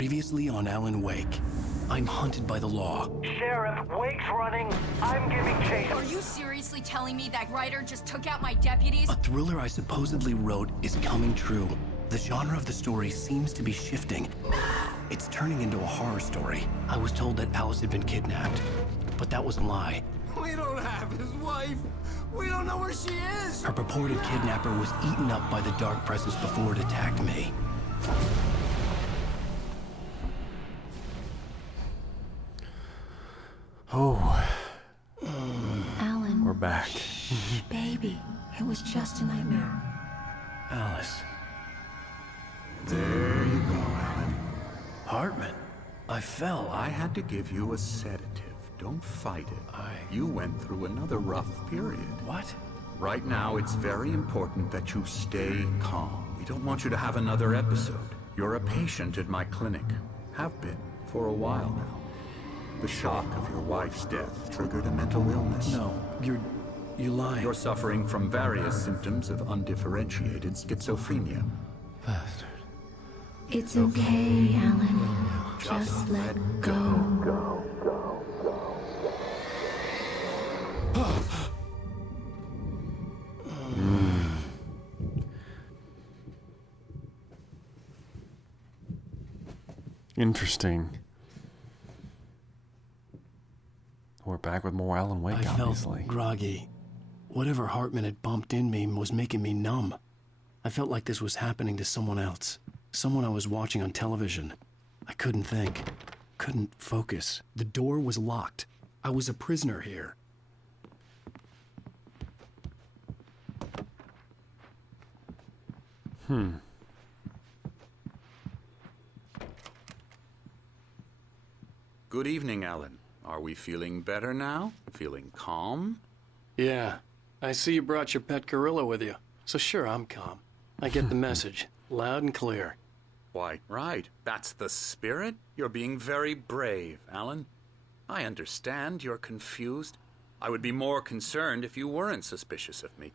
Previously on Alan Wake. I'm hunted by the law. Sheriff, Wake's running. I'm giving chase. Are you seriously telling me that writer just took out my deputies? A thriller I supposedly wrote is coming true. The genre of the story seems to be shifting. It's turning into a horror story. I was told that Alice had been kidnapped, but that was a lie. We don't have his wife. We don't know where she is. Her purported kidnapper was eaten up by the dark presence before it attacked me. Oh, Alan. we're back. Baby, it was just a nightmare. Alice. There you go, Alan. Hartman. I fell. I had to give you a sedative. Don't fight it. You went through another rough period. What? Right now, it's very important that you stay calm. We don't want you to have another episode. You're a patient at my clinic. Have been for a while now. The shock of your wife's death triggered a mental illness. No, you're lying. You're suffering from various symptoms of undifferentiated schizophrenia. Bastard. It's okay, Alan. Just let go. Interesting. We're back with more Alan Wake, I obviously. felt groggy. Whatever Hartman had bumped in me was making me numb. I felt like this was happening to someone else. Someone I was watching on television. I couldn't think. Couldn't focus. The door was locked. I was a prisoner here. Good evening, Alan. Are we feeling better now? Feeling calm? Yeah. I see you brought your pet gorilla with you. So sure, I'm calm. I get the message. Loud and clear. Why, right. That's the spirit. You're being very brave, Alan. I understand you're confused. I would be more concerned if you weren't suspicious of me.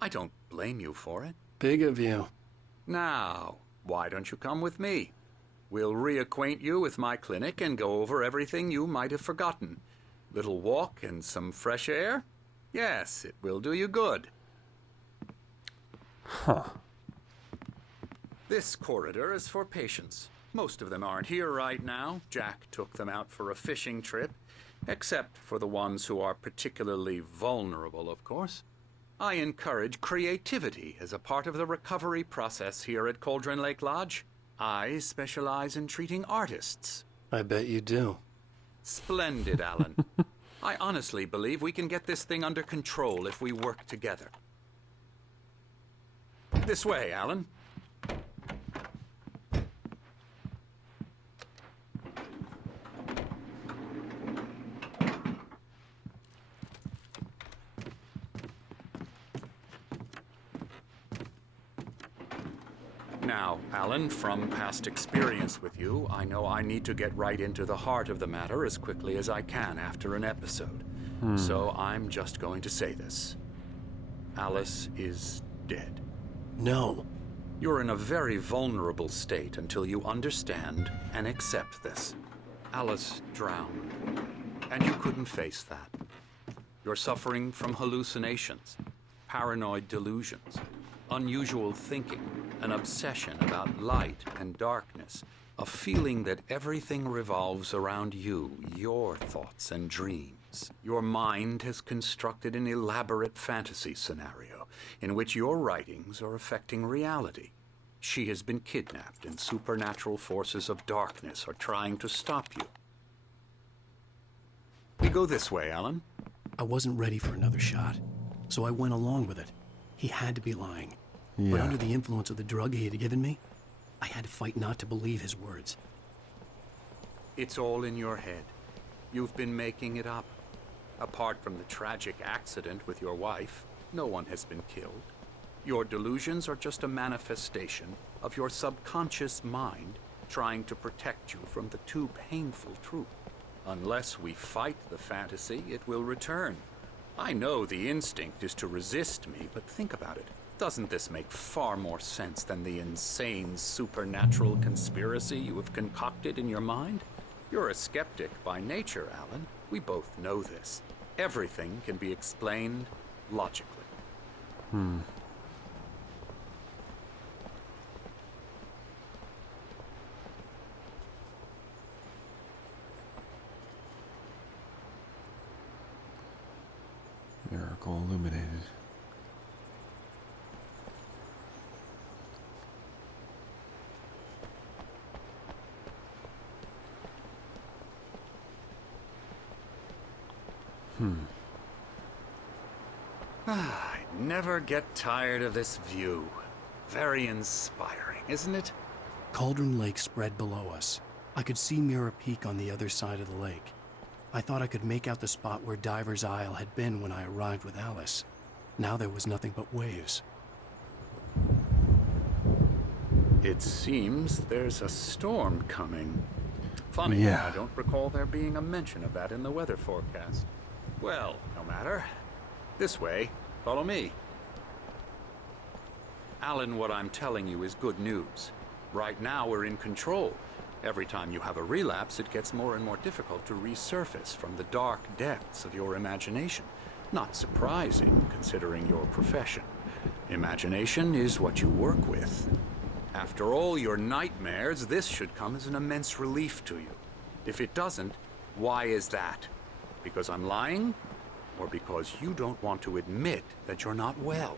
I don't blame you for it. Big of you. Now, why don't you come with me? We'll reacquaint you with my clinic and go over everything you might have forgotten. Little walk and some fresh air? Yes, it will do you good. Huh. This corridor is for patients. Most of them aren't here right now. Jack took them out for a fishing trip, except for the ones who are particularly vulnerable, of course. I encourage creativity as a part of the recovery process here at Cauldron Lake Lodge. I specialize in treating artists. I bet you do. Splendid, Alan. I honestly believe we can get this thing under control if we work together. This way, Alan. Now, Alan, from past experience with you, I know I need to get right into the heart of the matter as quickly as I can after an episode. So I'm just going to say this. Alice is dead. No. You're in a very vulnerable state until you understand and accept this. Alice drowned, and you couldn't face that. You're suffering from hallucinations, paranoid delusions, unusual thinking, an obsession about light and darkness, a feeling that everything revolves around you, your thoughts and dreams. Your mind has constructed an elaborate fantasy scenario in which your writings are affecting reality. She has been kidnapped, and supernatural forces of darkness are trying to stop you. We go this way, Alan. I wasn't ready for another shot, so I went along with it. He had to be lying. But Yeah. under the influence of the drug he had given me, I had to fight not to believe his words. It's all in your head. You've been making it up. Apart from the tragic accident with your wife, no one has been killed. Your delusions are just a manifestation of your subconscious mind trying to protect you from the too painful truth. Unless we fight the fantasy, it will return. I know the instinct is to resist me, but think about it. Doesn't this make far more sense than the insane supernatural conspiracy you have concocted in your mind? You're a skeptic by nature, Alan. We both know this. Everything can be explained logically. Miracle illuminated. I never get tired of this view. Very inspiring, isn't it? Cauldron Lake spread below us. I could see Mirror Peak on the other side of the lake. I thought I could make out the spot where Diver's Isle had been when I arrived with Alice. Now there was nothing but waves. It seems there's a storm coming. Funny, Yeah. I don't recall there being a mention of that in the weather forecast. Well, no matter. This way. Follow me. Alan, what I'm telling you is good news. Right now we're in control. Every time you have a relapse, it gets more and more difficult to resurface from the dark depths of your imagination. Not surprising, considering your profession. Imagination is what you work with. After all your nightmares, this should come as an immense relief to you. If it doesn't, why is that? Because I'm lying? Or because you don't want to admit that you're not well?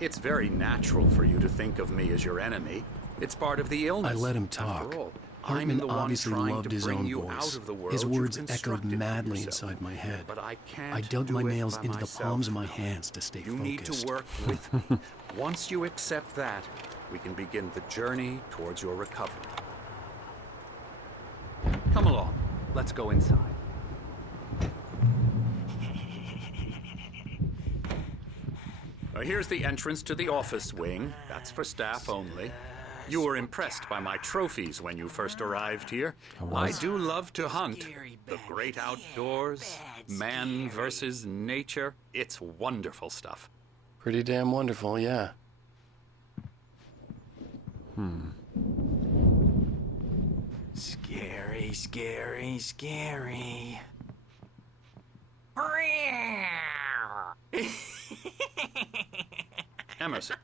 It's very natural for you to think of me as your enemy. It's part of the illness. I let him talk. After all, I'm Hartman the one obviously trying loved to his bring own you out voice. of the world His you've words echoed constructed for madly yourself. inside my head. But I can't I dug do my it nails by into the myself. palms of my hands to stay You focused. need to work with me. Once you accept that, we can begin the journey towards your recovery. Come along. Let's go inside. Here's the entrance to the office wing. That's for staff only. You were impressed by my trophies when you first arrived here. I do love to hunt. The great outdoors, man versus nature. It's wonderful stuff. Pretty damn wonderful, yeah. Scary, scary, scary. Emerson.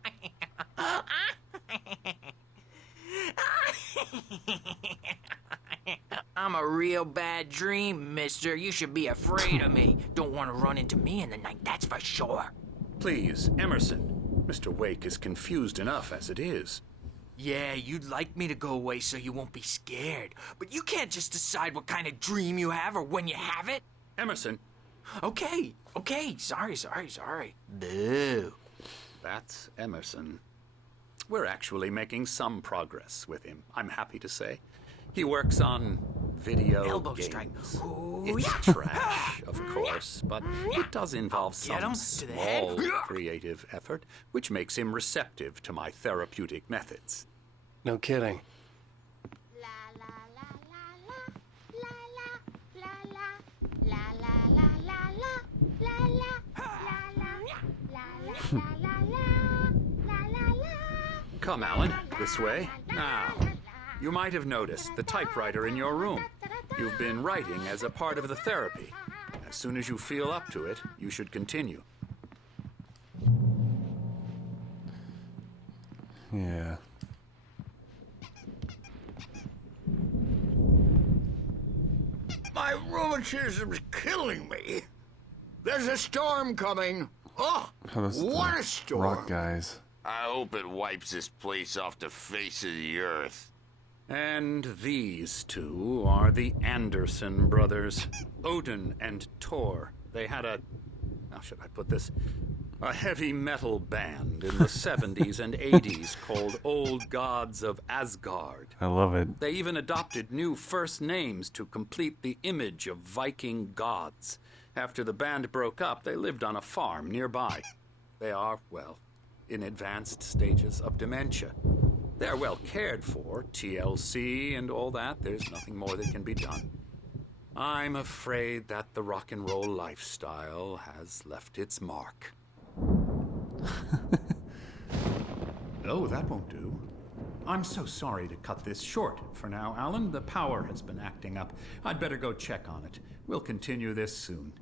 I'm a real bad dream, mister. You should be afraid of me. Don't want to run into me in the night, that's for sure. Please, Emerson. Mr. Wake is confused enough as it is. Yeah, you'd like me to go away so you won't be scared. But you can't just decide what kind of dream you have or when you have it. Emerson, Okay, sorry. Boo. that's Emerson. We're actually making some progress with him, I'm happy to say. He works on video Elbow games. strike. Ooh, It's yeah. trash, of course, but it does involve Get some him to the head. small creative effort, which makes him receptive to my therapeutic methods. No kidding. Come, Alan, this way. Now, you might have noticed the typewriter in your room. You've been writing as a part of the therapy. As soon as you feel up to it, you should continue. Yeah. My rheumatism's killing me. There's a storm coming. Oh, Oh, those what the a storm. Rock guys. I hope it wipes this place off the face of the earth. And these two are the Anderson brothers, Odin and Tor. They had how should I put this? A heavy metal band in the 70s and 80s called Old Gods of Asgard. I love it. They even adopted new first names to complete the image of Viking gods. After the band broke up, they lived on a farm nearby. They are, well, in advanced stages of dementia. They're well cared for, TLC and all that. There's nothing more that can be done. I'm afraid that the rock and roll lifestyle has left its mark. no, that won't do. I'm so sorry to cut this short for now, Alan. The power has been acting up. I'd better go check on it. We'll continue this soon.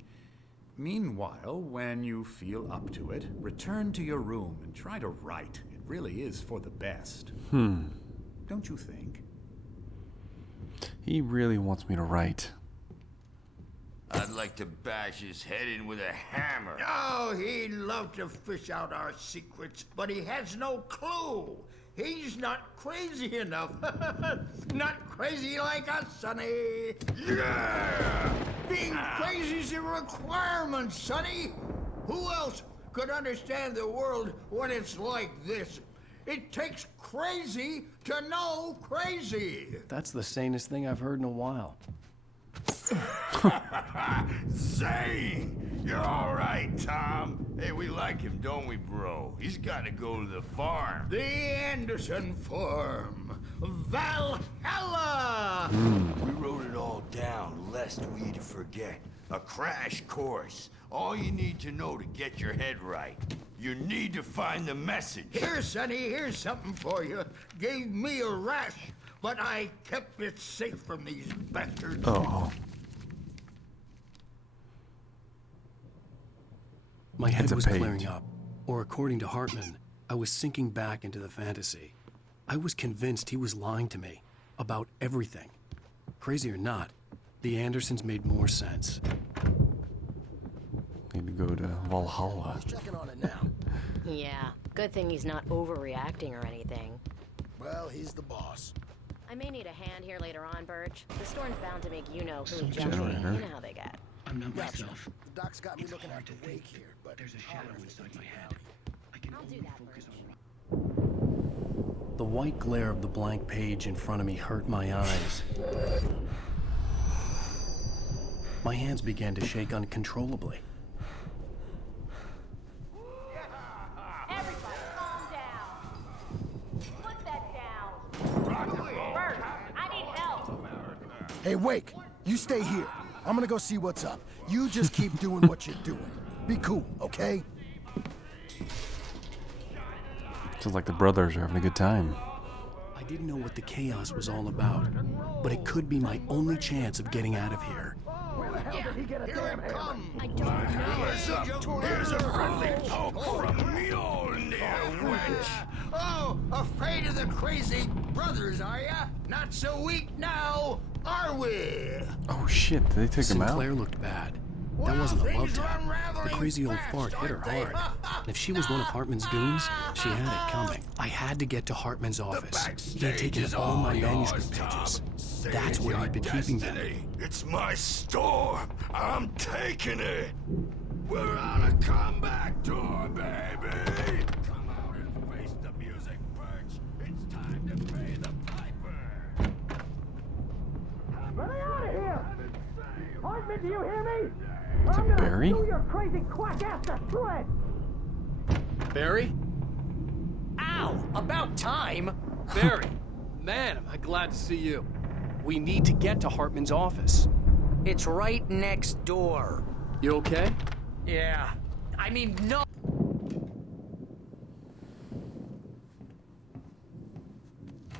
Meanwhile, when you feel up to it, return to your room and try to write. It really is for the best. Don't you think? He really wants me to write. I'd like to bash his head in with a hammer. Oh, he'd love to fish out our secrets, but he has no clue. He's not crazy enough. Not crazy like us, Sonny. Yeah! Being crazy's a requirement, Sonny. Who else could understand the world when it's like this? It takes crazy to know crazy. That's the sanest thing I've heard in a while. Zane! You're all right, Tom. Hey, we like him, don't we, bro? He's got to go to the farm. The Anderson Farm. Valhalla! We wrote it all down, lest we'd forget. A crash course. All you need to know to get your head right. You need to find the message. Here, Sonny, here's something for you. Gave me a rash, but I kept it safe from these bastards. Oh. My head It's a was page. clearing up, or according to Hartman, I was sinking back into the fantasy. I was convinced he was lying to me about everything. Crazy or not, the Andersons made more sense. Need to go to Valhalla. Checking on it now. Yeah, good thing he's not overreacting or anything. Well, he's the boss. I may need a hand here later on, Birch. The storm's bound to make you know who Some jumped in. generator. You know how they get. I'm not Gotcha. myself. The doc's got me looking at the wake here, but There's a shadow inside my head. I can I'll do only that, focus Birch. on... The white glare of the blank page in front of me hurt my eyes. My hands began to shake uncontrollably. Everybody, calm down. Put that down. Bert, I need help. hey, Wake, you stay here. I'm gonna go see what's up. You just keep doing what you're doing. Be cool, okay? Sounds like the brothers are having a good time. I didn't know what the chaos was all about, but it could be my only chance of getting out of here. Here it comes. I don't know. Here's a friendly poke from Mjolnir, wench. Oh, afraid of the crazy brothers, are ya? Not so weak now, are we? Oh shit, did they take him out? Sinclair looked bad. That Well, wasn't a love things are tap. The unraveling crazy old fast, fart hit her aren't they? hard. And if she was one of Hartman's goons, she had it coming. I had to get to Hartman's office. He had taken all my manuscript pages. That's where he'd been keeping them. It's my storm. I'm taking it. We're on a comeback tour, baby. Come out and face the music, Birch. It's time to pay the piper. Let me out of here! Hartman, do you hear me? Is it Barry? Do your crazy quack ass to shreds! Barry? Ow! About time! Barry! Man, am I glad to see you. We need to get to Hartman's office. It's right next door. You okay? Yeah. I mean, no.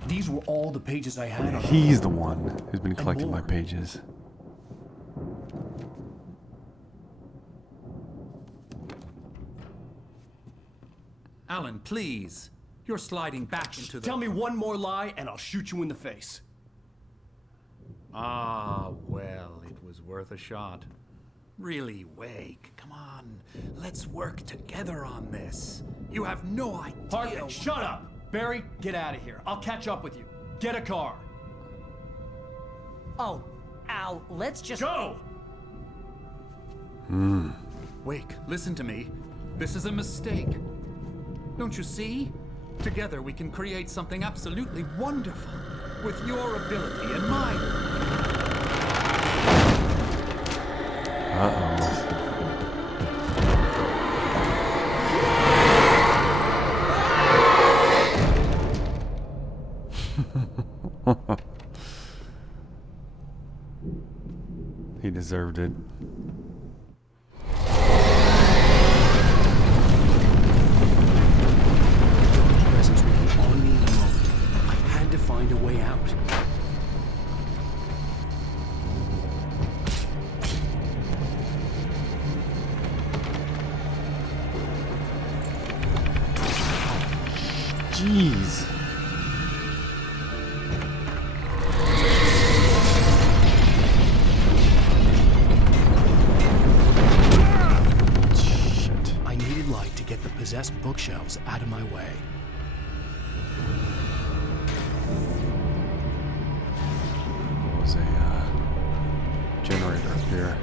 These were all the pages I had on He's the one who's been collecting my more. pages. Alan, please. You're sliding back into the... Tell me one more lie and I'll shoot you in the face. Ah, well, it was worth a shot. Really, Wake, come on. Let's work together on this. You have no idea... Hartman, shut up! Barry, get out of here. I'll catch up with you. Get a car. Oh, Al, let's just... Go! Wake, listen to me. This is a mistake. Don't you see? Together we can create something absolutely wonderful. With your ability and mine. He deserved it. Presence would Jeez. Shit. I needed light to get the possessed bookshelves out of my way. There was a generator up here.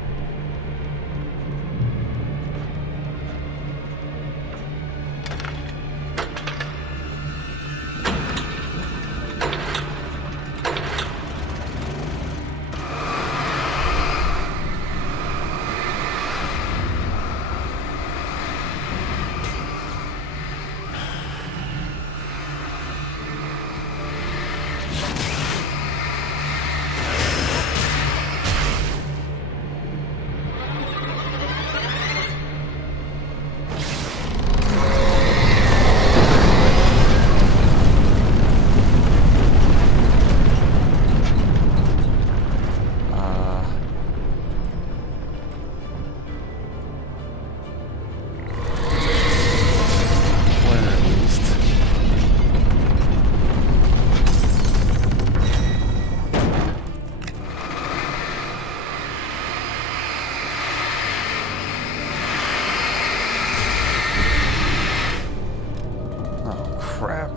Crap.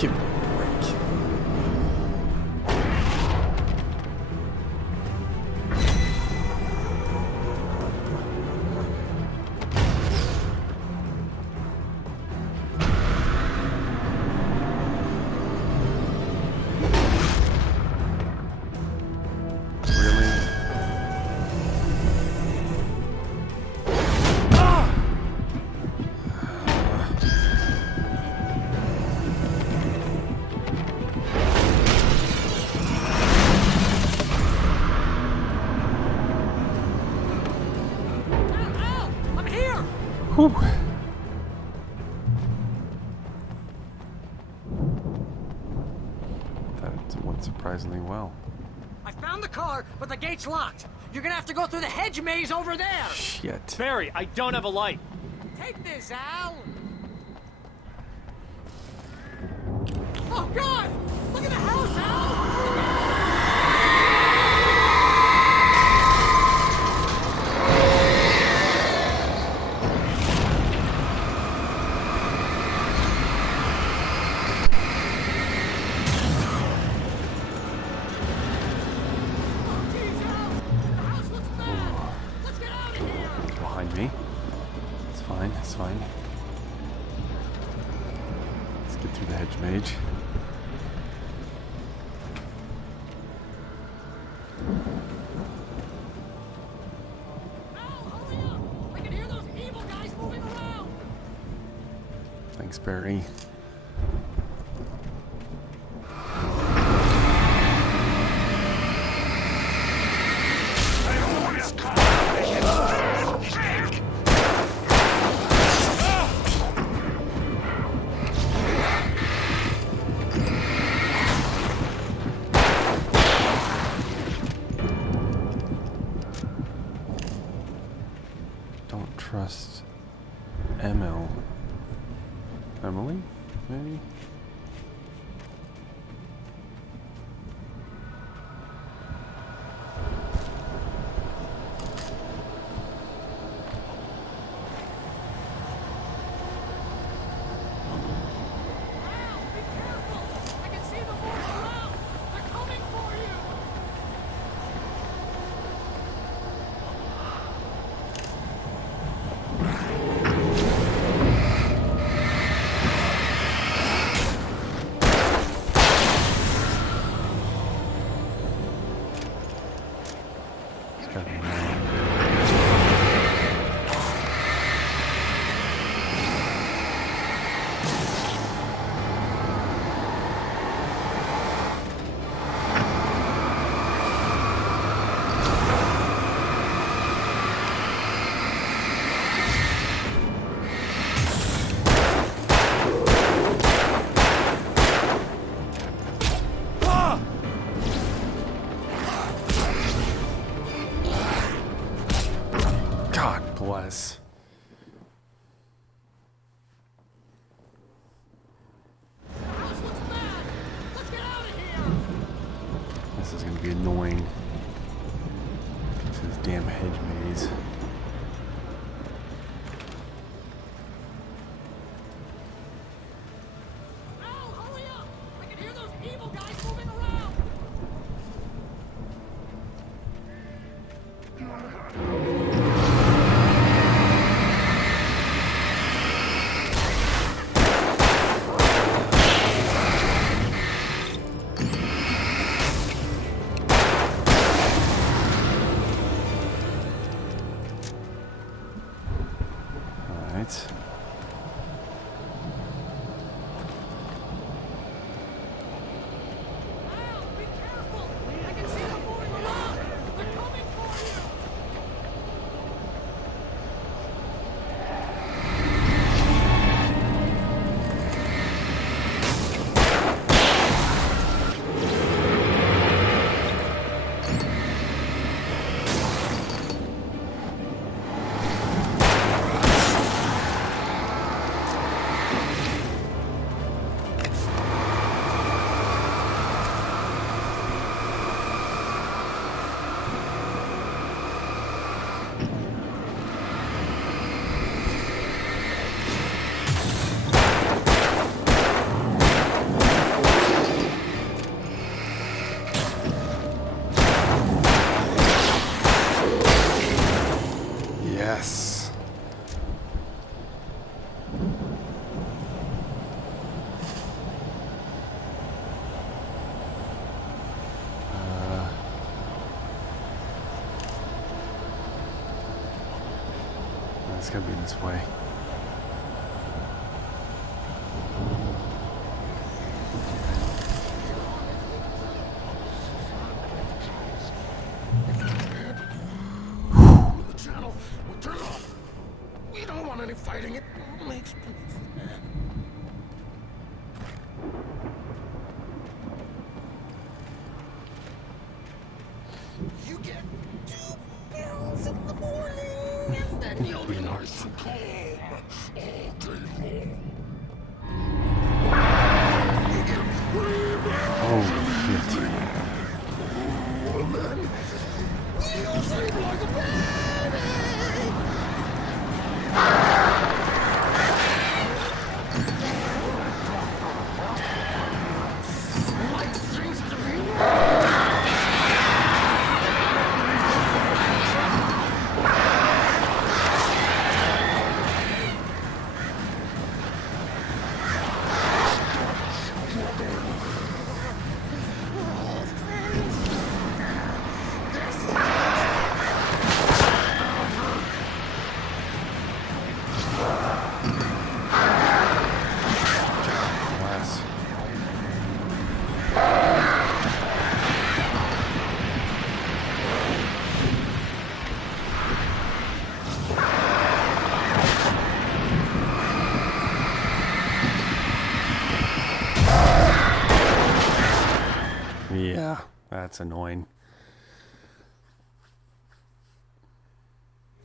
Give me a break. Whew. That went surprisingly well. I found the car, but the gate's locked. You're gonna have to go through the hedge maze over there. Shit. Barry, I don't have a light. Take this, Al. Oh, God! Look at the house, Al! Behind me. It's fine, it's fine. Let's get through the hedge mage. I can hear those evil guys moving around. Thanks, Barry. Don't trust ML. Emily, maybe? Bless. This is gonna be annoying. This damn hedge maze. Hurry up! I can hear those evil guys moving around! Yes. It's gonna be this way. We don't want any fighting. It makes me sad. You get 2 pills in the morning, and then you'll be nice and calm all day long. Oh, shit. And then you'll sleep like a baby. Like things to be. Yeah, that's annoying.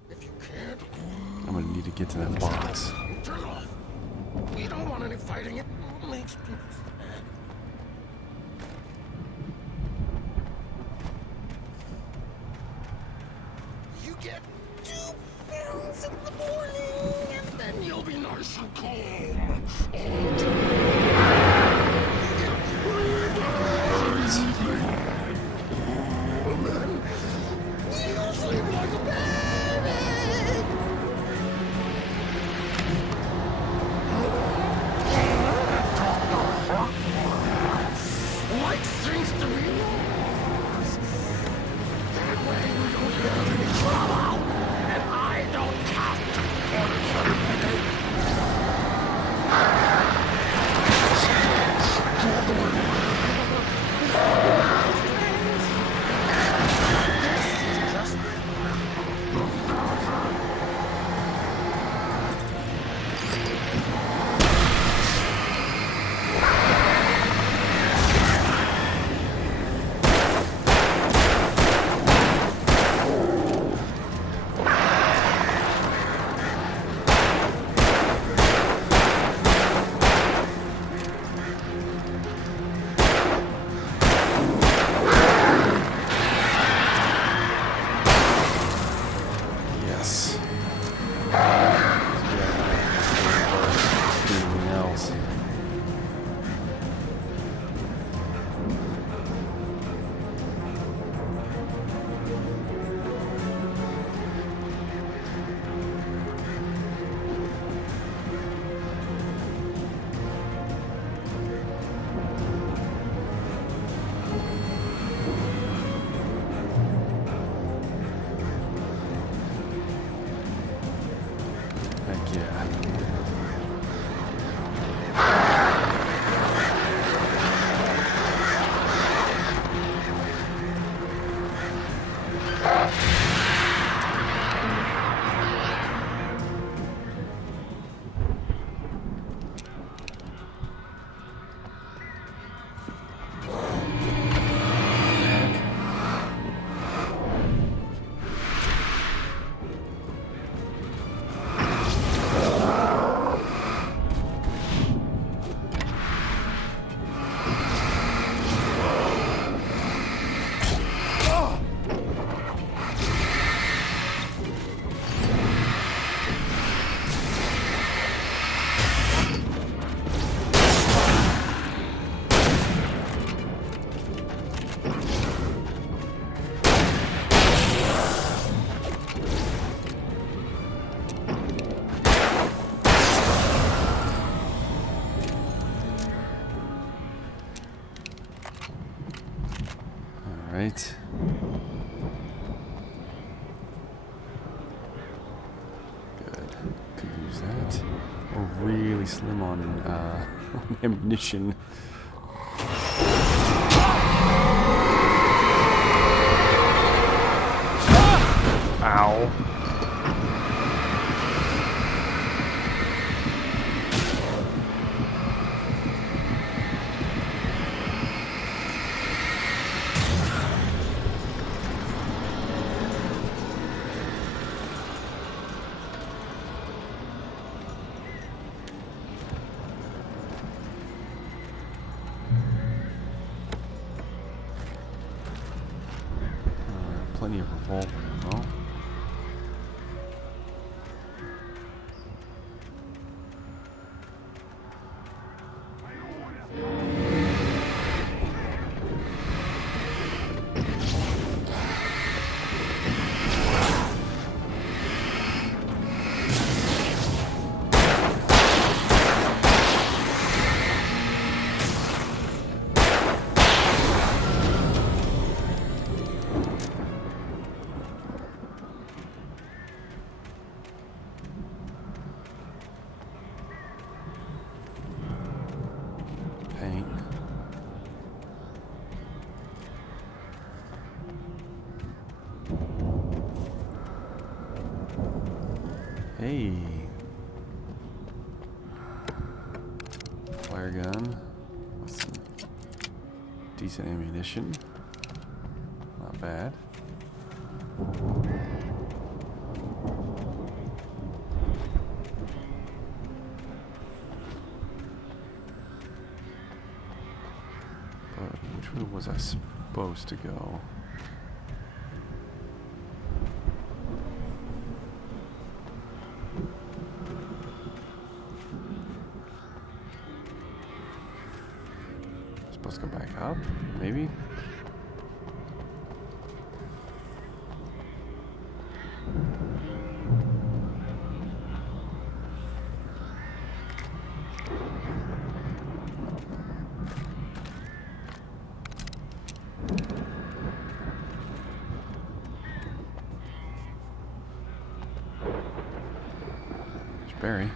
If you can't, I'm gonna need to get to that box. turn off. We don't want any fighting. It makes people sad. You get 2 pounds in the morning, and then you'll be nice and calm all day. You get 3 pounds. And then you'll sleep like a baby. Like things to be yours. That way we don't have any trouble, and I don't have to order everything. Yes. Anything else? Heck yeah. Right. Good. Could use that. We're really slim on, on ammunition. Ow. Plenty of revolver ammo. Paint. Hey. Flare gun with some decent ammunition. Not bad. was I supposed to go? Supposed to go back up? Maybe? There's Barry.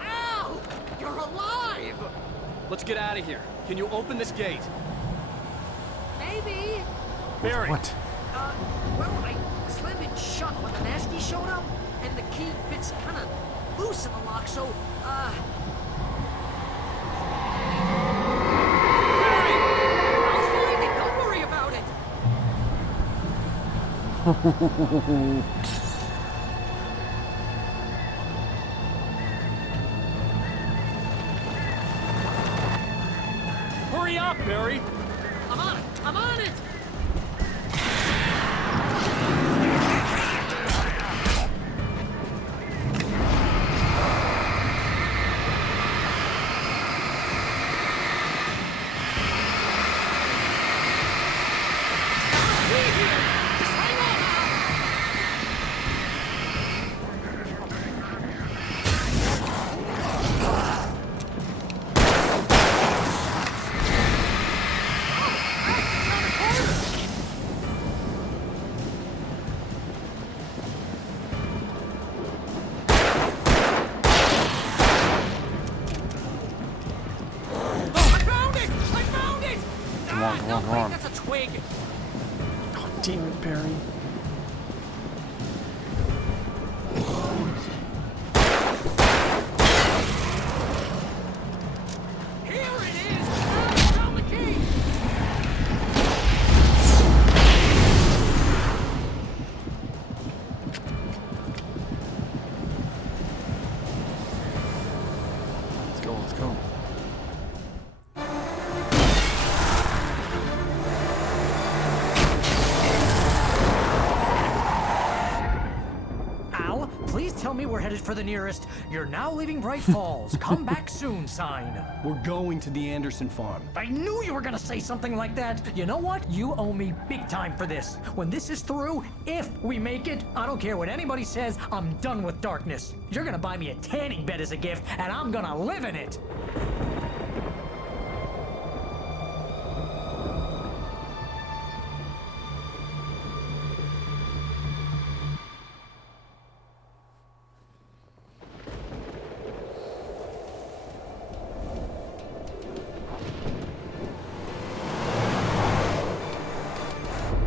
Al! You're alive! Let's get out of here. Can you open this gate? Maybe. Barry! What? Well, I slammed it shut when the nasty showed up, and the key fits kind of loose in the lock, so, Barry! I'll find it, don't worry about it! Hurry up, Barry! I'm on it! I'm on it! Come on. That's a twig. Oh, damn it, Barry. Here it is! I found the key! Let's go. Al, please tell me we're headed for the nearest "You're now leaving Bright Falls. Come back soon" sign. We're going to the Anderson farm. I knew you were gonna say something like that. You know what? You owe me big time for this. When this is through, if we make it, I don't care what anybody says, I'm done with darkness. You're gonna buy me a tanning bed as a gift, and I'm gonna live in it.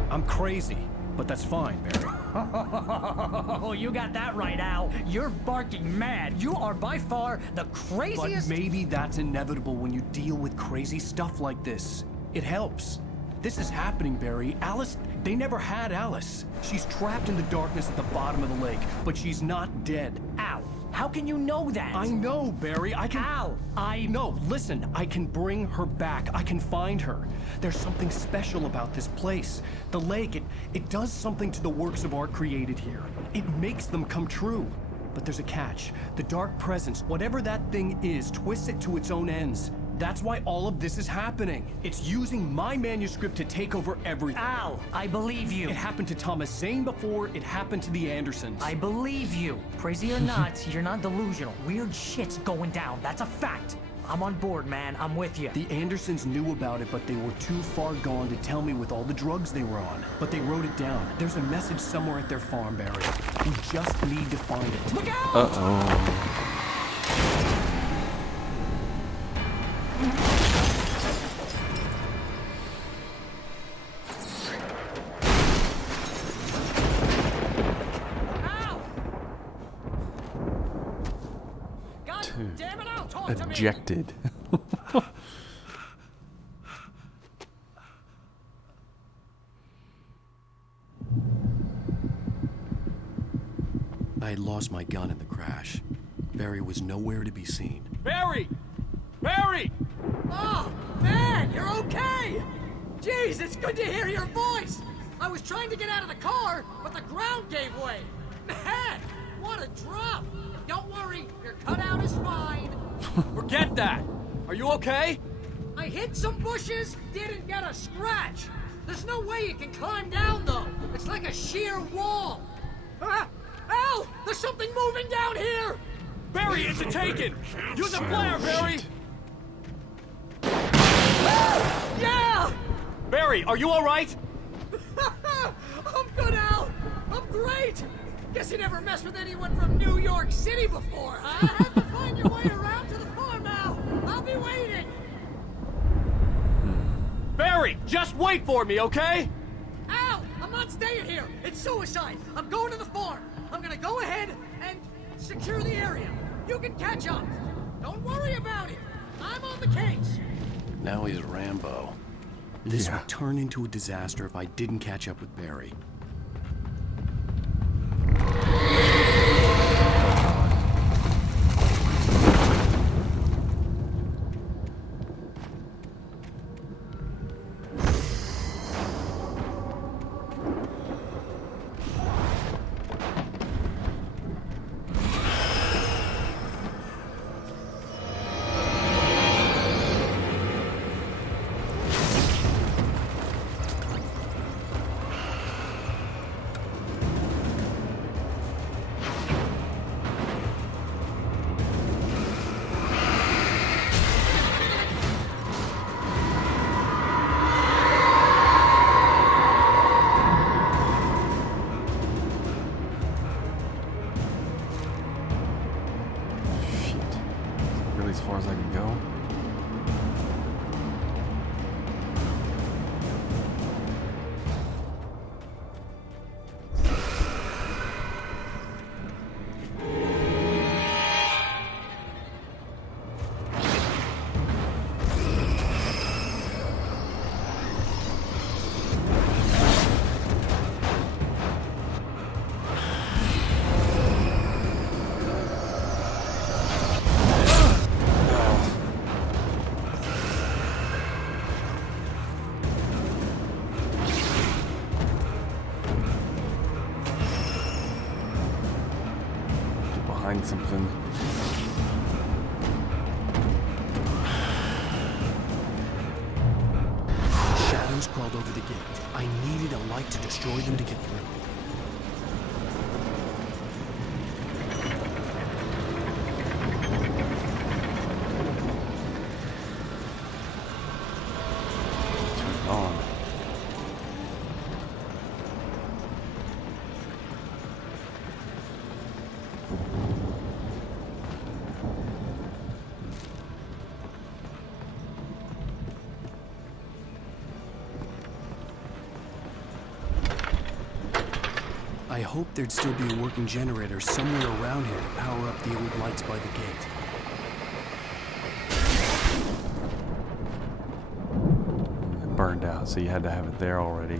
I'm crazy, but that's fine, Barry. Oh, you got that right, Al. You're barking mad. You are by far the But craziest. maybe that's inevitable when you deal with crazy stuff like this. It helps. This is happening, Barry. Alice, they never had Alice. She's trapped in the darkness at the bottom of the lake, but she's not dead. Al, how can you know that? I know, Barry. I can... Al, No, listen. I can bring her back. I can find her. There's something special about this place. The lake, it does something to the works of art created here. It makes them come true. But there's a catch. The dark presence, whatever that thing is, twists it to its own ends. That's why all of this is happening. It's using my manuscript to take over everything. Al, I believe you. It happened to Thomas Zane before it happened to the Andersons. I believe you. Crazy or not, you're not delusional. Weird shit's going down. That's a fact. I'm on board, man. I'm with you. The Andersons knew about it, but they were too far gone to tell me with all the drugs they were on. But they wrote it down. There's a message somewhere at their farm, Barry. We just need to find it. Look out! Uh-oh. Damn it, Al, talk to me! Ejected. I had lost my gun in the crash. Barry was nowhere to be seen. Barry! Barry! Oh, man, you're okay! Jeez, it's good to hear your voice! I was trying to get out of the car, but the ground gave way. Man, what a drop! Don't worry, your cutout is fine. Forget that! Are you okay? I hit some bushes, didn't get a scratch. There's no way you can climb down, though. It's like a sheer wall. Ah! Al! There's something moving down here! Barry, it's a taken! Use a flare, Barry! Ah! Yeah! Barry, are you alright? I'm good, Al! I'm great! Guess you never messed with anyone from New York City before, huh? Have to find your way around to the farm, Al! I'll be waiting! Barry, just wait for me, okay? Al! I'm not staying here! It's suicide! I'm going to the farm! I'm gonna go ahead and secure the area. You can catch up. Don't worry about it. I'm on the case. Now he's Rambo. This would turn into a disaster if I didn't catch up with Barry. As far as I can go. Something. Shadows crawled over the gate. I needed a light to destroy them to get through. Turn it on. I hoped there'd still be a working generator somewhere around here to power up the old lights by the gate. It burned out, so you had to have it there already.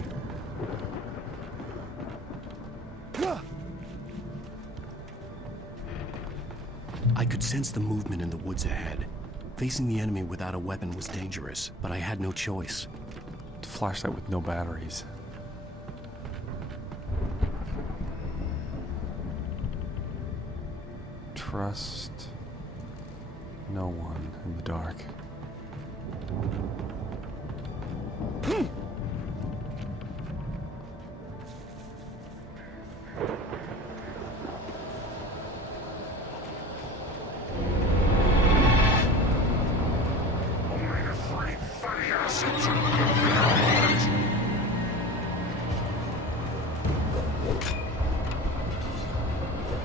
I could sense the movement in the woods ahead. Facing the enemy without a weapon was dangerous, but I had no choice. Flashlight with no batteries. Trust no one in the dark.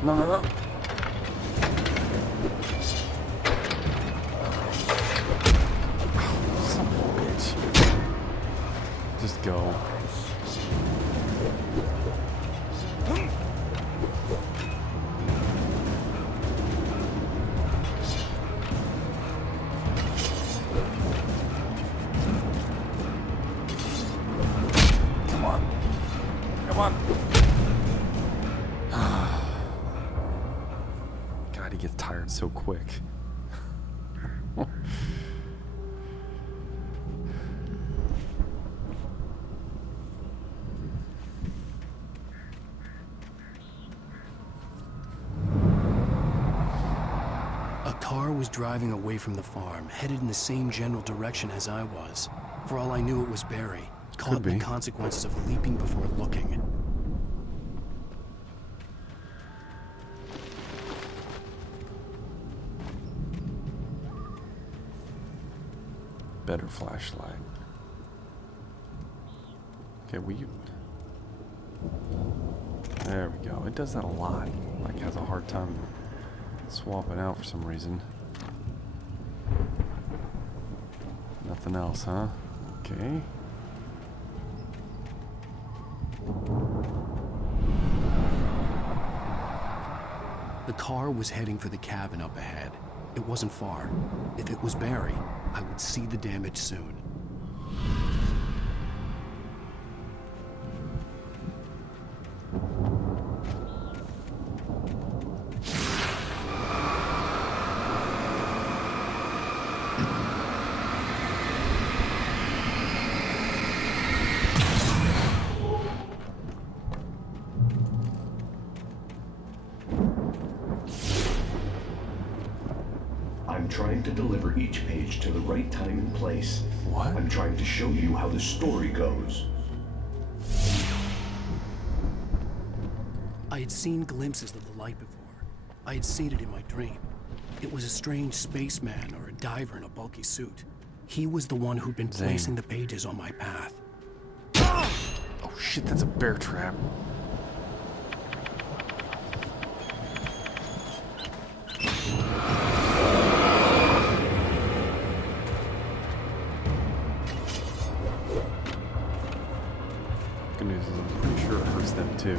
No, no, no. Son of a bitch. Just go. Come on. Come on. God, he gets tired so quick. A car was driving away from the farm, headed in the same general direction as I was. For all I knew, it was Barry, caught in the consequences of leaping before looking. Better flashlight. Okay, will you... There we go. It does that a lot. Like, has a hard time swapping out for some reason. Nothing else, huh? Okay. The car was heading for the cabin up ahead. It wasn't far. If it was Barry, I would see the damage soon. I'm trying to deliver each page to the right time and place. What? I'm trying to show you how the story goes. I had seen glimpses of the light before. I had seen it in my dream. It was a strange spaceman or a diver in a bulky suit. He was the one who'd been placing the pages on my path. Oh shit, that's a bear trap. Good news is I'm pretty sure it hurts them too.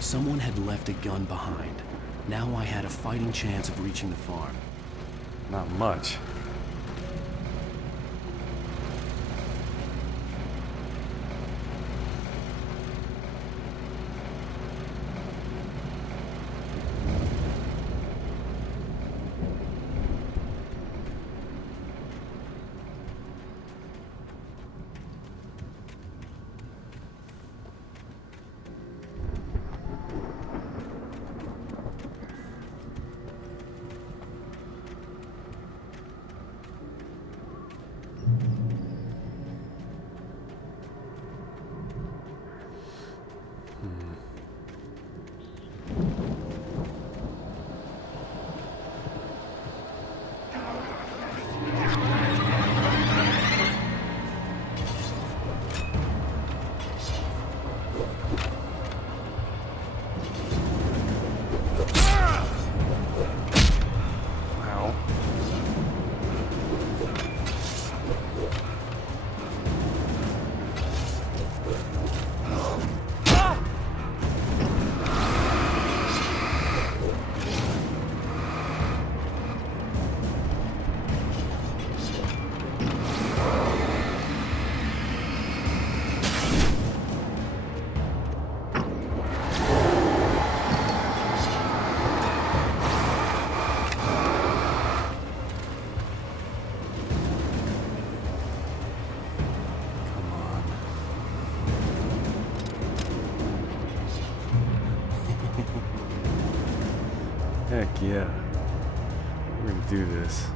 Someone had left a gun behind. Now I had a fighting chance of reaching the farm. Not much. Heck yeah. We're gonna do this.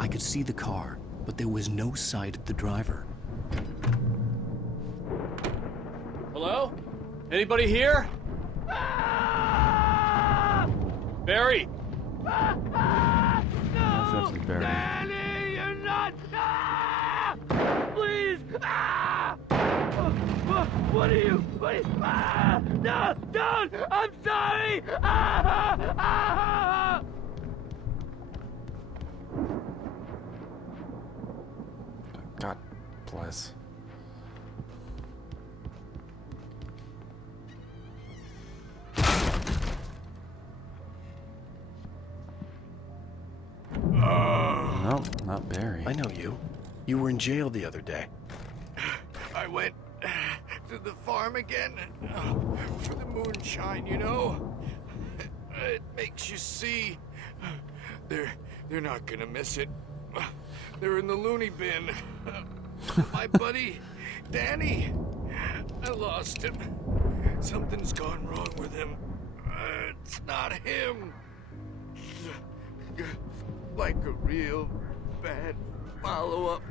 I could see the car, but there was no sight of the driver. Hello? Anybody here? Barry! That's definitely Barry. Danny, you're not... Please! What are you? No, don't! I'm sorry! was. No, not Barry. I know you. You were in jail the other day. I went to the farm again for the moonshine, you know. It makes you see. They're not gonna miss it. They're in the loony bin. My buddy, Danny, I lost him. Something's gone wrong with him. It's not him. Like a real bad follow-up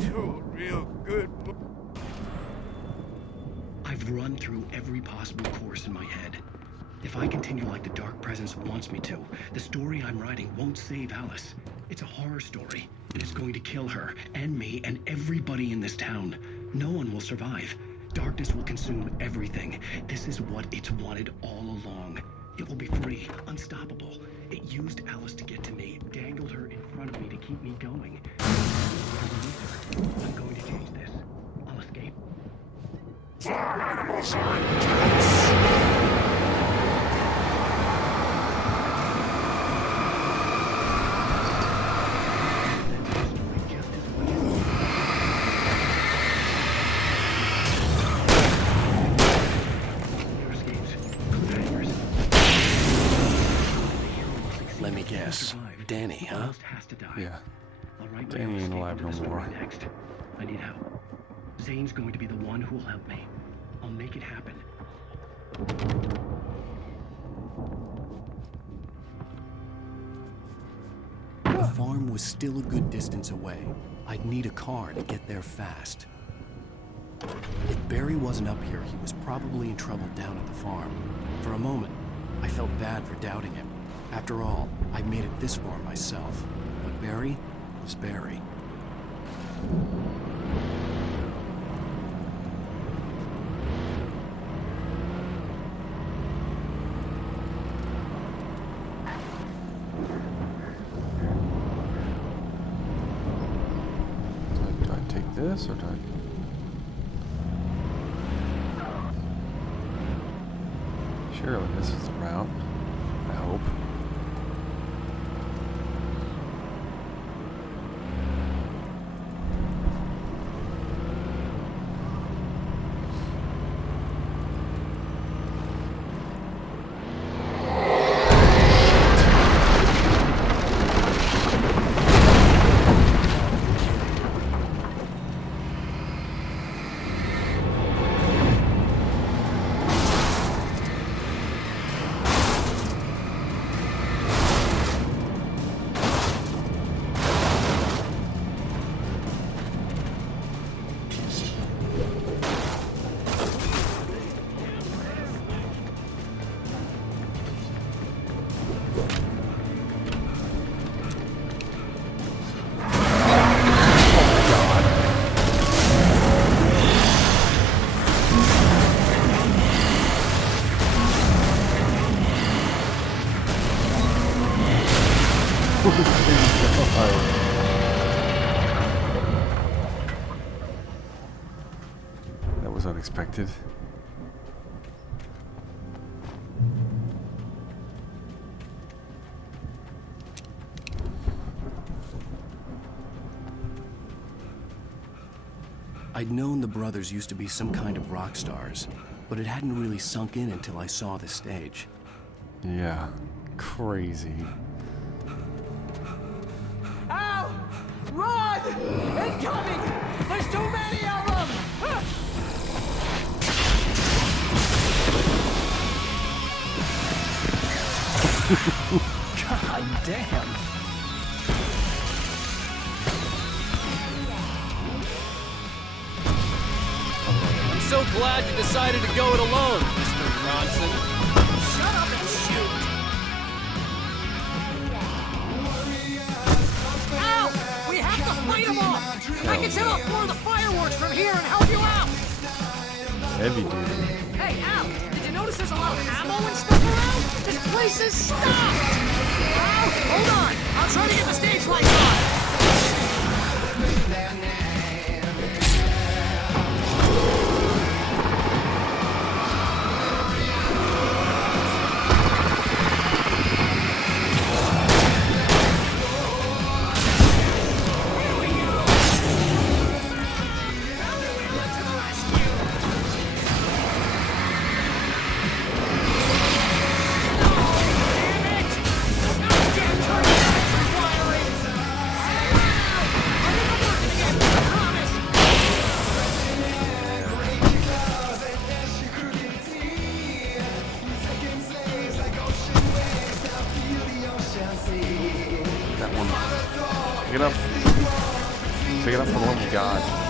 to a real good. I've run through every possible course in my head. If I continue like the Dark Presence wants me to, the story I'm writing won't save Alice. It's a horror story, and it's going to kill her, and me, and everybody in this town. No one will survive. Darkness will consume everything. This is what it's wanted all along. It will be free, unstoppable. It used Alice to get to me, dangled her in front of me to keep me going. I'm going to change this. I'll escape. Farm animals are intense. Let me guess. Danny, huh? Yeah. Danny ain't alive no more. Next. I need help. Zane's going to be the one who will help me. I'll make it happen. The farm was still a good distance away. I'd need a car to get there fast. If Barry wasn't up here, he was probably in trouble down at the farm. For a moment, I felt bad for doubting him. After all, I'd made it this far myself. But Barry was Barry. Do I take this or do I... Surely this is the route. I hope. That was unexpected. I'd known the brothers used to be some kind of rock stars, but it hadn't really sunk in until I saw the stage. Yeah, crazy. Ow! Run! Incoming! There's too many of them! God damn! I'm so glad you decided to go it alone, Mr. Bronson. Shut up and shoot! Ow! We have to fight them off! I can set off more of the fireworks from here and help you out! Heavy duty. Hey, Al! Did you notice there's a lot of ammo and stuff around? This place is stopped! Al, hold on! I'll try to get the stage lights on! Pick it up for the love of God.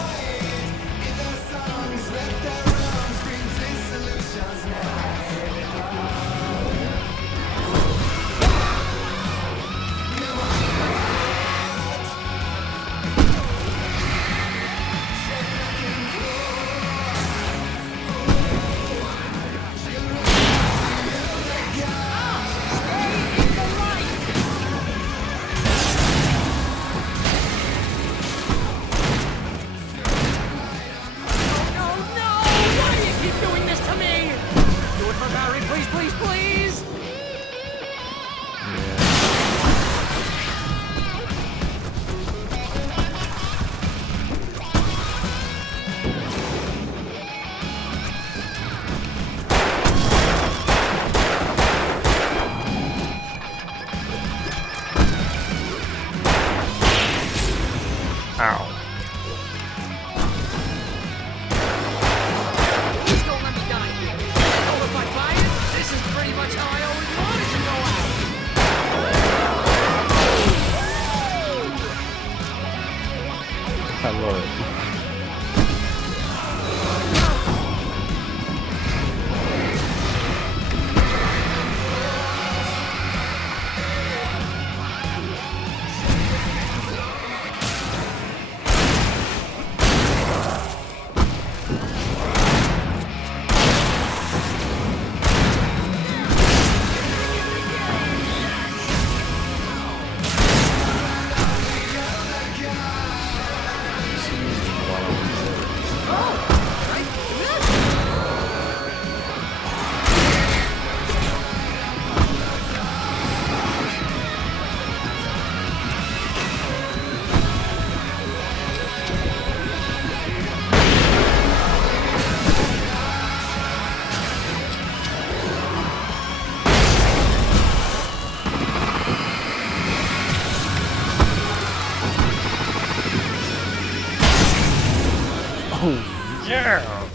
Yeah!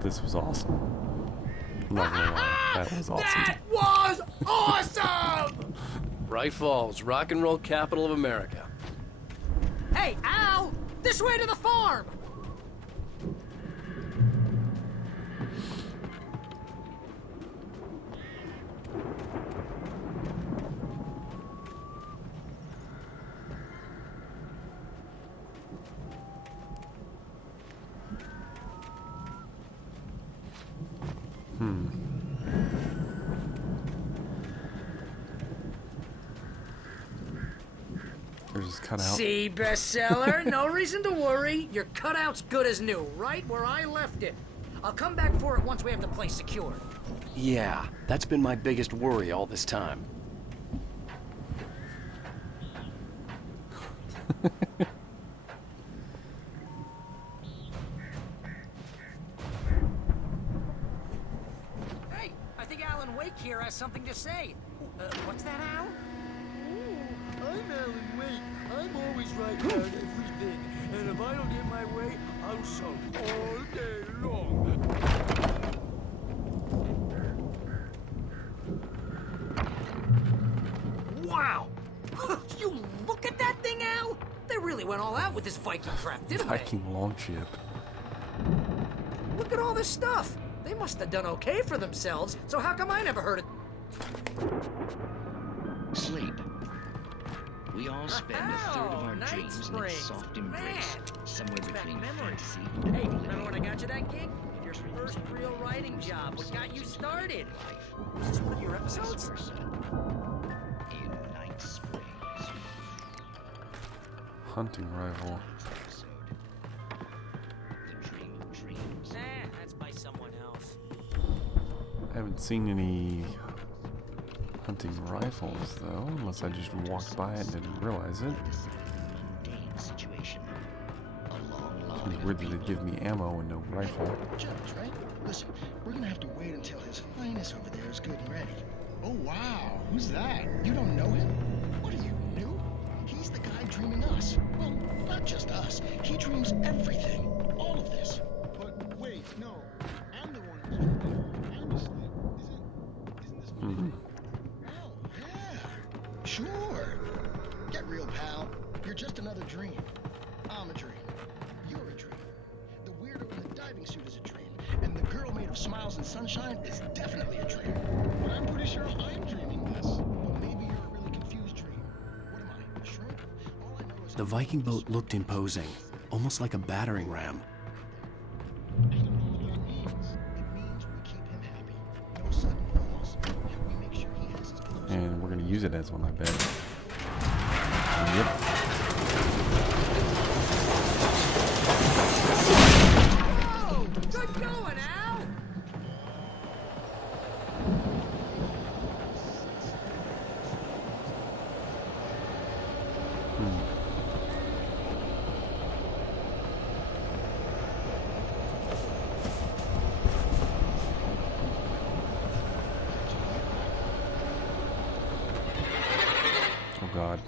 This was awesome. I'm not gonna lie, that was awesome. That was awesome! Bright Falls, rock and roll capital of America. Hey, Al! This way to the farm! There's his cutout. See, bestseller? No reason to worry. Your cutout's good as new, right where I left it. I'll come back for it once we have the place secured. Yeah, that's been my biggest worry all this time. Hey, I think Alan Wake here has something to say. What's that, Al? I'm Alan Wake. I'm always right about everything. And if I don't get my way, I'll sulk all day long. Wow! You look at that thing, Al! They really went all out with this Viking crap, didn't they? Viking longship. Look at all this stuff. They must have done okay for themselves, so how come I never heard it? Sleep. We all spend a third of our dreams in its soft embrace, somewhere between fantasy and Hey, remember when I got you that gig? Your first real writing job. What got you started? Was this one of your episodes? in Night Springs. Hunting rifle. Nah, that's by someone else. I haven't seen any hunting rifles though, unless I just walked by it and didn't realize it. Seems weird that they give me ammo and no rifle. Judge, right? Listen, we're gonna have to wait until His Highness over there is good and ready. Oh wow, who's that? You don't know him? What are you, new? He's the guy dreaming us. Well, not just us. He dreams everything. All of this. But wait, no. Sure. Get real, pal. You're just another dream. I'm a dream. You're a dream. The weirdo in the diving suit is a dream. And the girl made of smiles and sunshine is definitely a dream. But I'm pretty sure I'm dreaming this. But maybe you're a really confused dream. What am I, a shrimp? All I know is The Viking boat looked imposing, almost like a battering ram. I don't know what that means. It means we keep him happy. No sudden loss. And we make sure he has his clothes. And we're gonna use it as one, I bet. Yep. Whoa! Good going, Al! Oh God.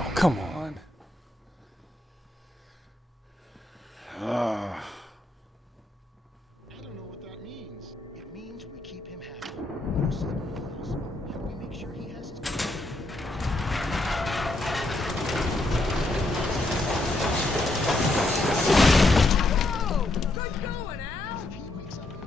Oh, come on. I don't know what that means. It means we keep him happy. No sudden loss. And we make sure he has his clothes. Whoa! Good going, Al! If he wakes up in the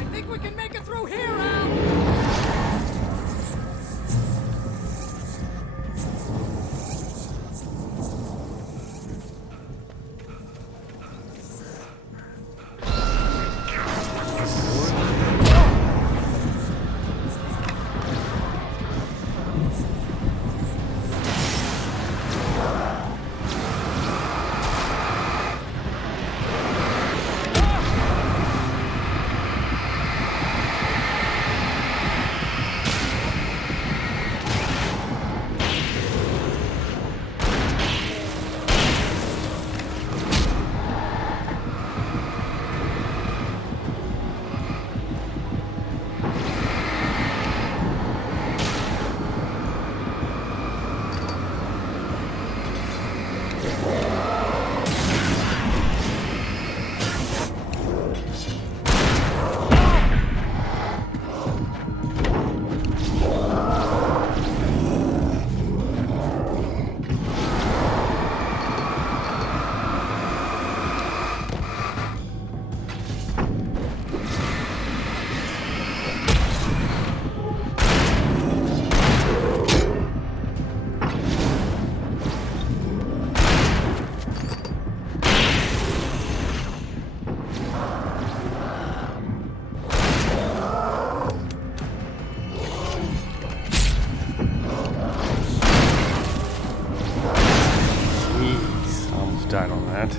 I think we can make it through here, Al! Jeez, I almost died on that.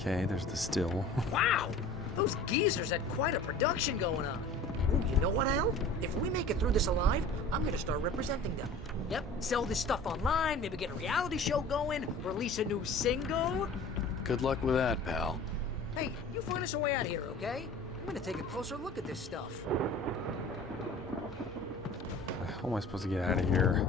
Okay, there's the still. Wow! Those geezers had quite a production going on. Ooh, you know what, Al? If we make it through this alive, I'm gonna start representing them. Yep, sell this stuff online, maybe get a reality show going, release a new single. Good luck with that, pal. Hey, you find us a way out of here, okay? I'm gonna take a closer look at this stuff. How am I supposed to get out of here?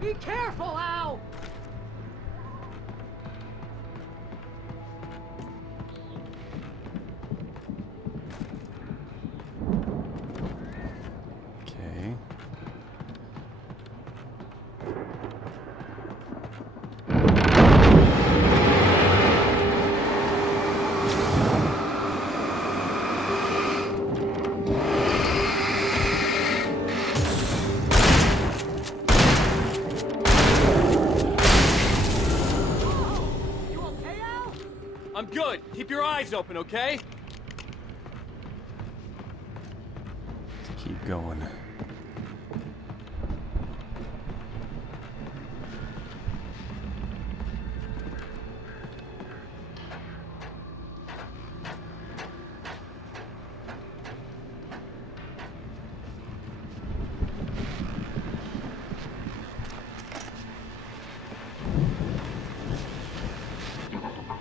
Be careful, Al! Okay. I'm good. Keep your eyes open, okay? Let's keep going.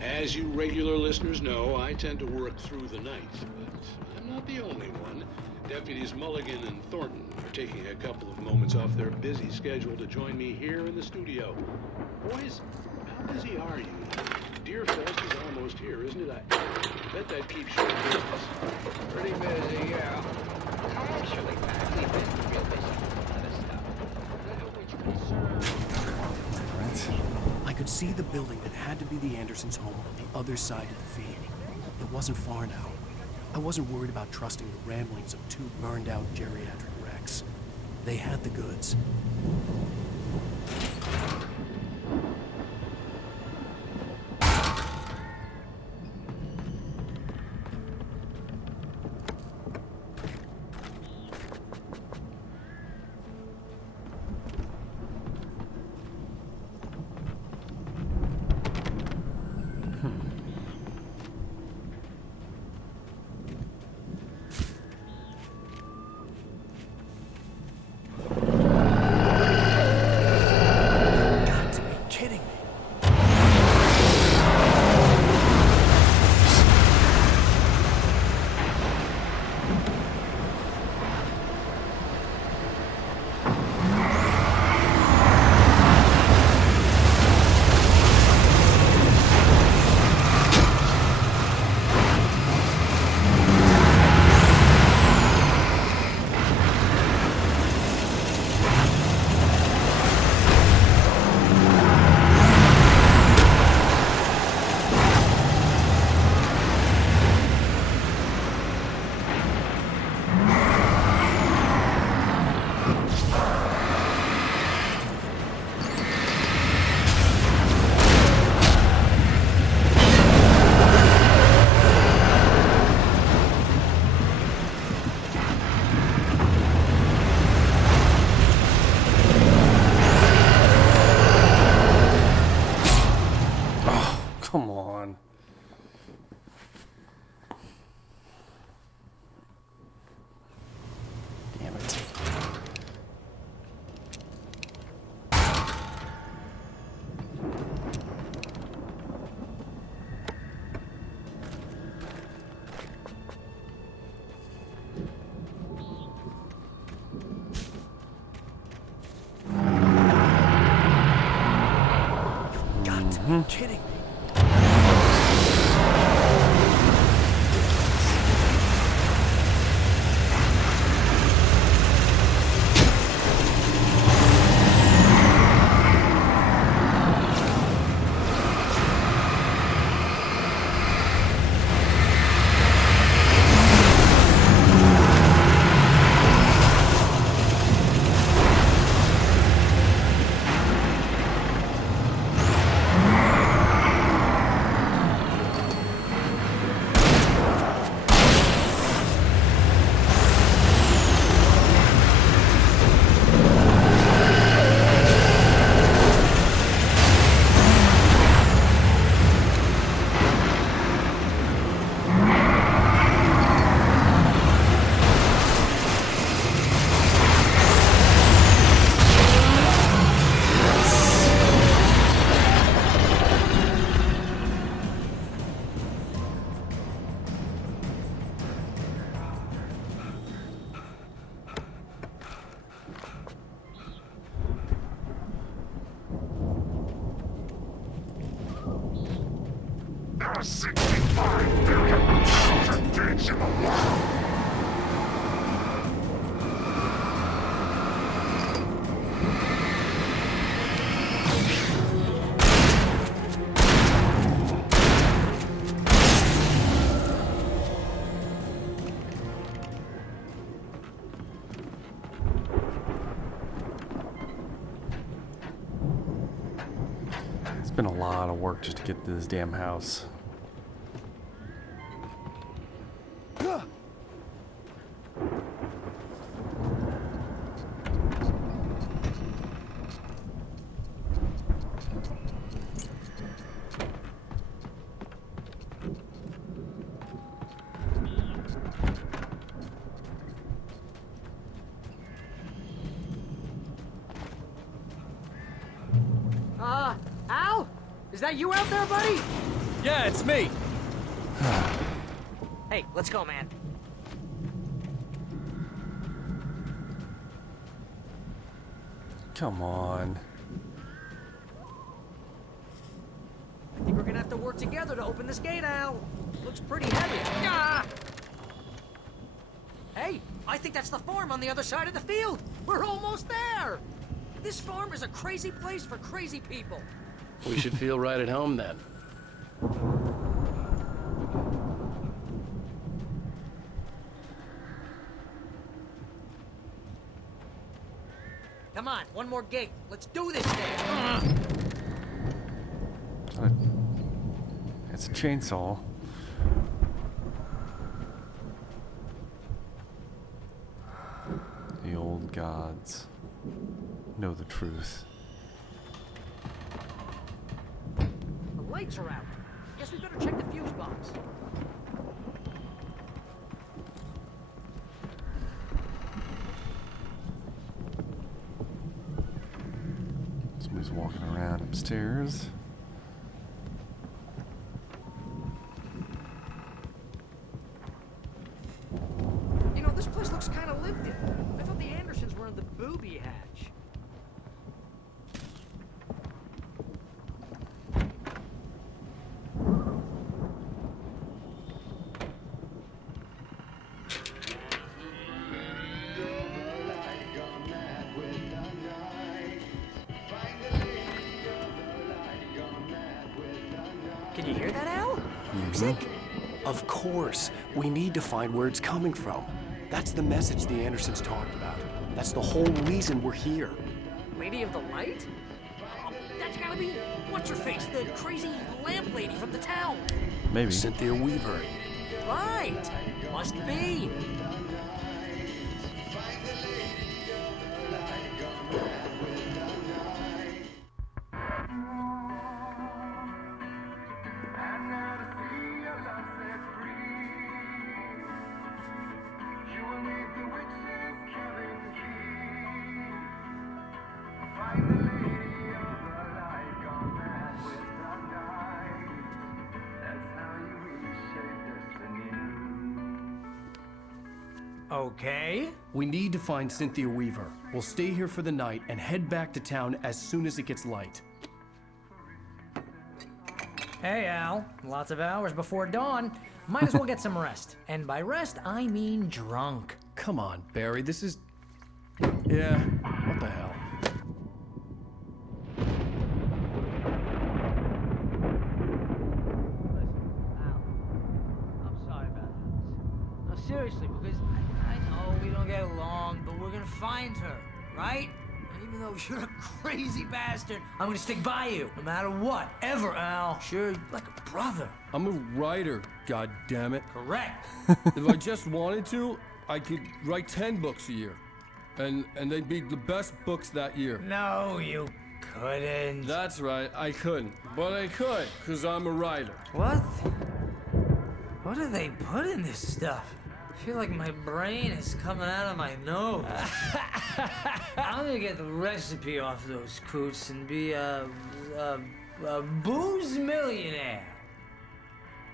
As you regular listeners know, I tend to work through the night, but I'm not the only one. Deputies Mulligan and Thornton are taking a couple of moments off their busy schedule to join me here in the studio. Boys, how busy are you? Deerfest is almost here, isn't it? I bet that keeps you in business. Pretty busy, yeah. Actually, Mac, we've been real busy with other stuff. I could see the building that had to be the Andersons' home on the other side of the field. It wasn't far now. I wasn't worried about trusting the ramblings of two burned-out geriatric wrecks. They had the goods. Come on. Damn it. Got to be kidding me. over 65 billion pounds of kids in the world. It's been a lot of work just to get to this damn house. Al? Is that you out there, buddy? Yeah, it's me. Hey, let's go, man. Come on. I think we're gonna have to work together to open this gate, Al. Looks pretty heavy. Ah! Hey, I think that's the farm on the other side of the field. We're almost there. This farm is a crazy place for crazy people. We should feel right at home then. Come on, one more gate. Let's do this thing. It's a chainsaw. The old gods know the truth. The lights are out. Guess we better check the fuse box. Somebody's walking around upstairs. You know, this place looks kind of lived in. I thought the Andersons were in the booby hatch. Can you hear that, Al? Music? Of course. We need to find where it's coming from. That's the message the Andersons talked about. That's the whole reason we're here. Lady of the Light? Oh, that's gotta be what's-her-face, the crazy lamp lady from the town. Maybe. Cynthia Weaver. Right. Must be. Okay. We need to find Cynthia Weaver. We'll stay here for the night and head back to town as soon as it gets light. Hey, Al. Lots of hours before dawn. Might as well get some rest. And by rest, I mean drunk. Come on, Barry, this is... Yeah, what the hell? I'm sorry about this. No, seriously, because I know we don't get along, but we're gonna find her, right? And even though you're a crazy bastard, I'm gonna stick by you, no matter what, ever, Al. Sure, like a brother. I'm a writer, goddammit. Correct. If I just wanted to, I could write 10 books a year. And they'd be the best books that year. No, you couldn't. That's right, I couldn't. But I could, because I'm a writer. What? What do they put in this stuff? I feel like my brain is coming out of my nose. I'm gonna get the recipe off those coots and be a booze millionaire.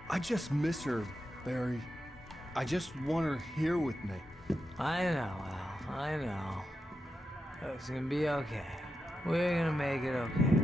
I just miss her, Barry. I just want her here with me. I know, Al. I know. It's gonna be okay. We're gonna make it okay.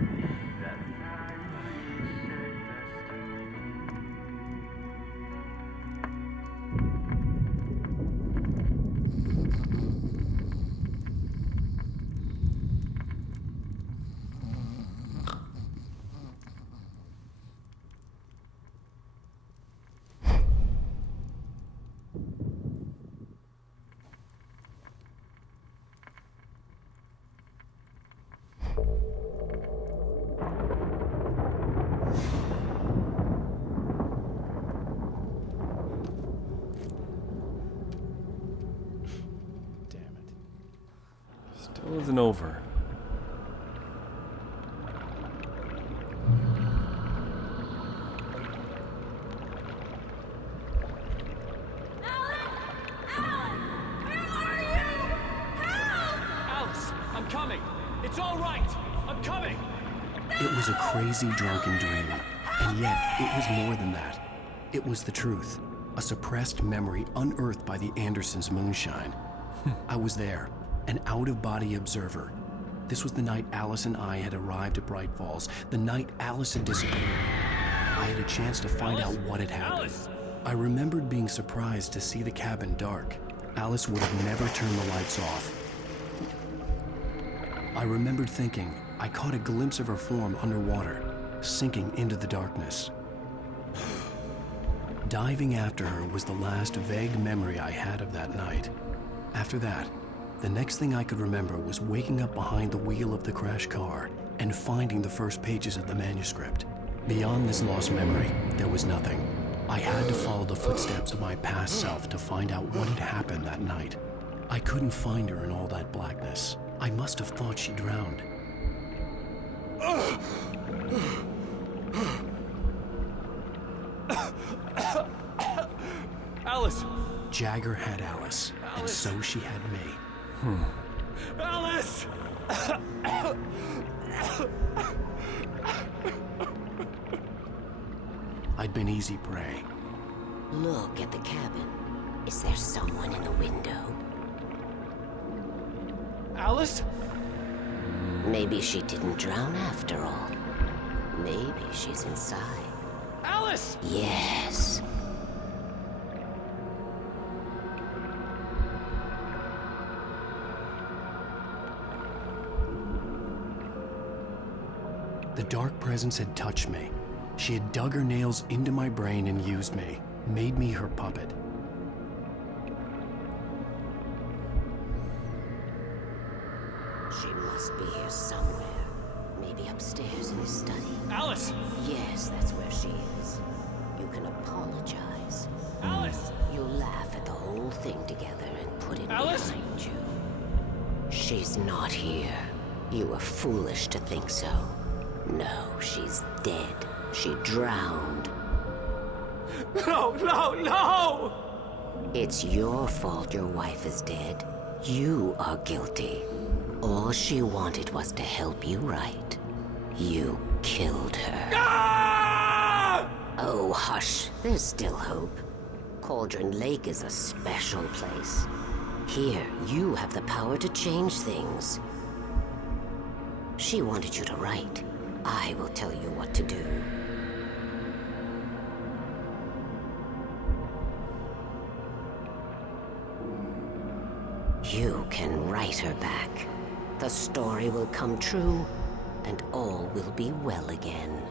something over. Alice, I'm coming. It's all right. I'm coming. It was a crazy, drunken dream, and yet it was more than that. It was the truth, a suppressed memory unearthed by the Andersons' moonshine. I was there, an out-of-body observer. This was the night Alice and I had arrived at Bright Falls, the night Alice had disappeared. I had a chance to find out what had happened. I remembered being surprised to see the cabin dark. Alice would have never turned the lights off. I remembered thinking I caught a glimpse of her form underwater, sinking into the darkness. Diving after her was the last vague memory I had of that night. After that, the next thing I could remember was waking up behind the wheel of the crashed car and finding the first pages of the manuscript. Beyond this lost memory, there was nothing. I had to follow the footsteps of my past self to find out what had happened that night. I couldn't find her in all that blackness. I must have thought she drowned. Alice! Jagger had Alice, and so she had me. Alice! I'd been easy prey. Look at the cabin. Is there someone in the window? Alice? Maybe she didn't drown after all. Maybe she's inside. Alice! Yes. The dark presence had touched me. She had dug her nails into my brain and used me, made me her puppet. She must be here somewhere. Maybe upstairs in the study. Alice! Yes, that's where she is. You can apologize. Alice! You laugh at the whole thing together and put it Alice? behind you. She's not here. You were foolish to think so. No, she's dead. She drowned. No, no, no! It's your fault your wife is dead. You are guilty. All she wanted was to help you right. You killed her. Ah! Oh, hush. There's still hope. Cauldron Lake is a special place. Here, you have the power to change things. She wanted you to write. I will tell you what to do. You can write her back. The story will come true, and all will be well again.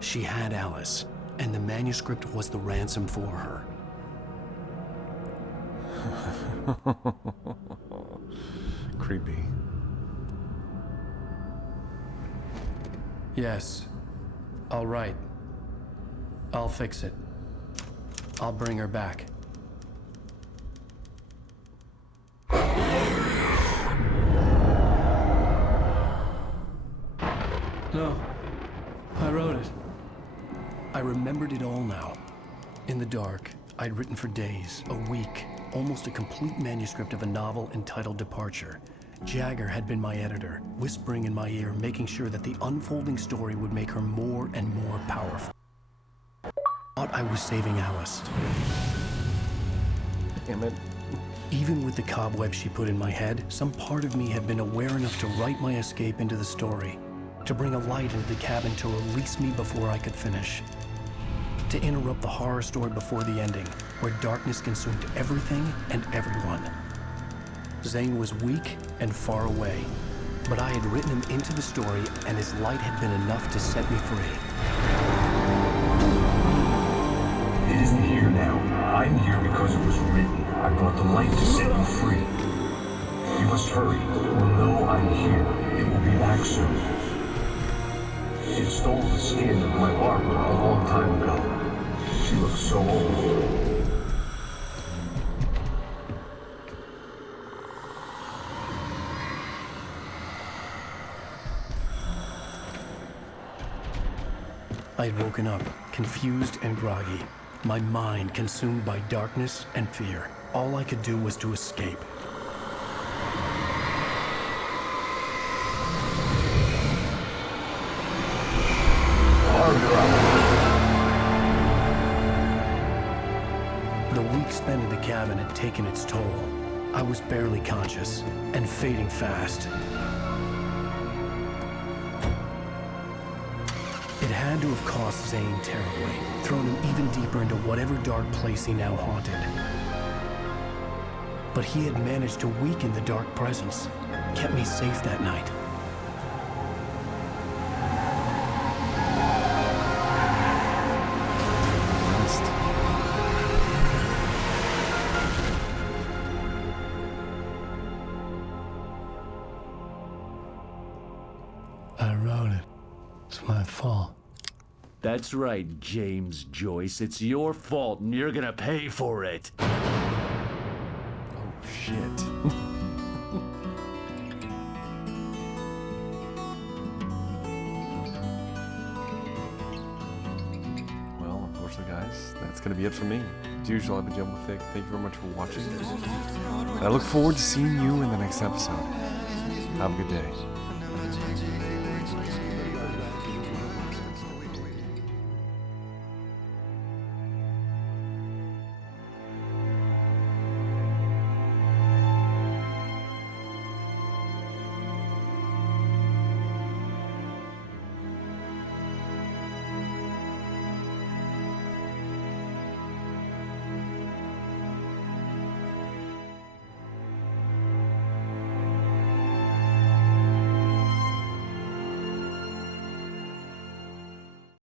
She had Alice, and the manuscript was the ransom for her. Creepy. Yes. I'll write. I'll fix it. I'll bring her back. No. I wrote it. I remembered it all now. In the dark, I'd written for days, a week, almost a complete manuscript of a novel entitled Departure. Jagger had been my editor, whispering in my ear, making sure that the unfolding story would make her more and more powerful. I thought I was saving Alice. Damn it. Even with the cobwebs she put in my head, some part of me had been aware enough to write my escape into the story, to bring a light into the cabin to release me before I could finish, to interrupt the horror story before the ending, where darkness consumed everything and everyone. Zane was weak and far away, but I had written him into the story, and his light had been enough to set me free. It isn't here now. I'm here because it was written. I brought the light to set you free. You must hurry. It will know I'm here. It will be back soon. It stole the skin of my barber a long time ago. She looks so old. I had woken up, confused and groggy, my mind consumed by darkness and fear. All I could do was to escape. The week spent in the cabin had taken its toll. I was barely conscious and fading fast. It had to have cost Zane terribly, thrown him even deeper into whatever dark place he now haunted. But he had managed to weaken the dark presence, kept me safe that night. I wrote it. It's my fault. That's right, James Joyce. It's your fault, and you're gonna pay for it. Oh, shit. Well, unfortunately, guys, that's gonna be it for me. As usual, I've been Jumbo Thick. Thank you very much for watching. And I look forward to seeing you in the next episode. Have a good day.